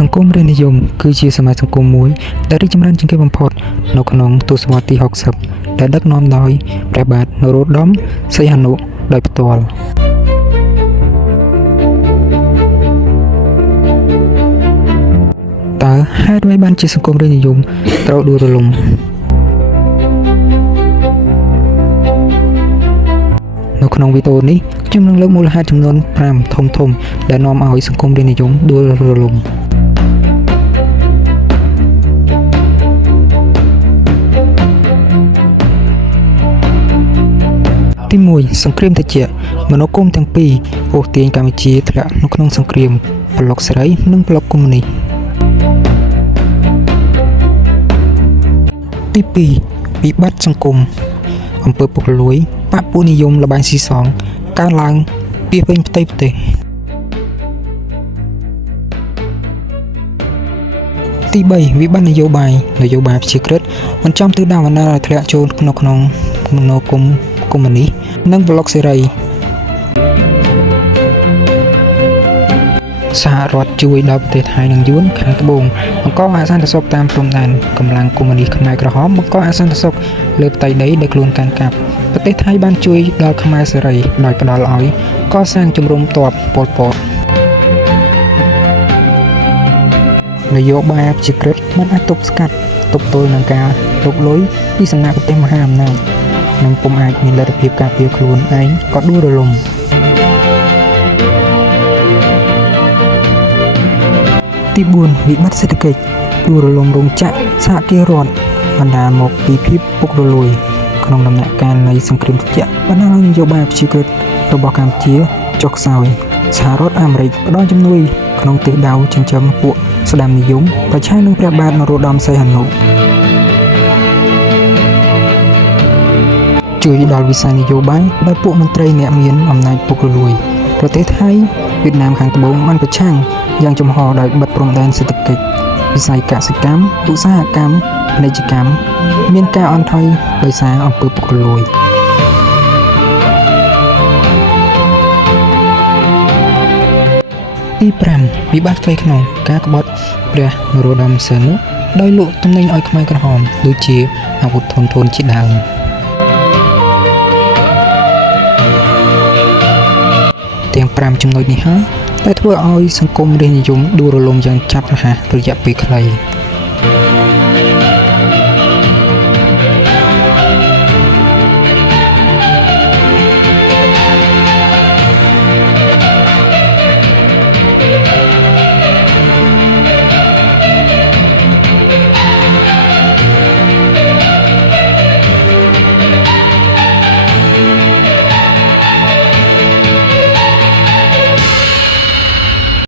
សង្គមរាស្ត្រនិយមគឺជាសម័យសង្គមមួយដែលរីកចម្រើនជាងគេបំផុតនៅក្នុងទសវត្សរ៍ទី60ដែលដឹកនាំដោយព្រះបាទនរោត្តមសីហនុដោយផ្ទាល់តើហេតុអ្វីបានជាសង្គមរាស្ត្រនិយមត្រូវដួលរលំនៅក្នុងវីដេអូនេះខ្ញុំនឹងលើកមូលហេតុចំនួន5ធំៗដែលនាំឲ្យសង្គមរាស្ត្រនិយមដួលរលំទី1សង្គ្រាមត្រជាក់មនោគមទាំងពីរអូសទាញកម្ពុជាធ្លាក់នៅក្នុងសង្គ្រាមប្លុកសេរីនិងប្លុកកុម្មុយនីសទី2វិបត្តិសង្គមអំពើពុករលួយបកពួកនិយមលបែងស៊ីសងកើនឡើងពីពេញផ្ទៃប្រទេសទី3វិបត្តិនយោបាយប្រជាក្រិតមិនចំទិសដៅបណ្ដាលឲ្យធ្លាក់ចូលក្នុងមនោគមកុម្មុយនីសនិងប្លុកសេរីសហរដ្ឋជួយដល់ប្រទេសថៃនិងយួនខាងត្បូងបង្កអសន្តិសុខតាមព្រំដែនកម្លាំងកុម្មុយនីសខ្មែរក្រហមបង្កអសន្តិសុខលើផ្ទៃដីដែលខ្លួនកាន់កាប់ប្រទេសថៃបានជួយដល់ខ្មែរសេរីដោយផ្ដល់ឲ្យកសាងជំរំទ័ពប៉ុលពតនយោបាយប្រជាក្រិតមិនអាចទប់ស្កាត់ទប់ទល់នឹងការលុកលុយពីសំណាក់ប្រទេសមហាអំណាចនិងពុំអាចមានលទ្ធភាពការពារខ្លួនឯងក៏ដួលរលំទី4វិបត្តិសេដ្ឋកិច្ចដួលរលំរោងចក្រសហគមន៍រដ្ឋបណ្ដាលមកពីភាពពុករលួយក្នុងដំណាក់កាលនៃសង្គ្រាមត្រជាក់បណ្ដាលឲ្យនយោបាយប្រជាក្រិតរបស់កម្ពុជាចុះខ្សោយសហរដ្ឋអាមេរិកផ្ដល់ជំនួយក្នុងទិសដៅចិញ្ចឹមពួកស្ដាំនិយមប្រឆាំងនឹងព្រះបាទនរោត្តមសីហនុជួយដល់វិស័យនយោបាយដោយពួកមន្ត្រីអ្នកមានអំណាចពុករលួយប្រទេសថៃវៀតណាមខាងត្បូងបានប្រឆាំងយ៉ាងចំហដោយបិទព្រំដែនសេដ្ឋកិច្ចវិស័យកសិកម្មឧស្សាហកម្មពាណិជ្ជកម្មមានការអន់ថយដោយសារអំពើពុករលួយទី5វិបត្តិផ្ទៃក្នុងការក្បត់ព្រះនរោត្តមសីហនុដោយលក់ទំនិញឲ្យខ្មែរក្រហមដូចជាអាវុធធនជាដើមទាំង5ចំណុចនេះហើយតែធ្វើឲ្យសង្គមរាស្ត្រនិយមដួលរលំយ៉ាងឆាប់រហ័សរយៈពេលខ្លី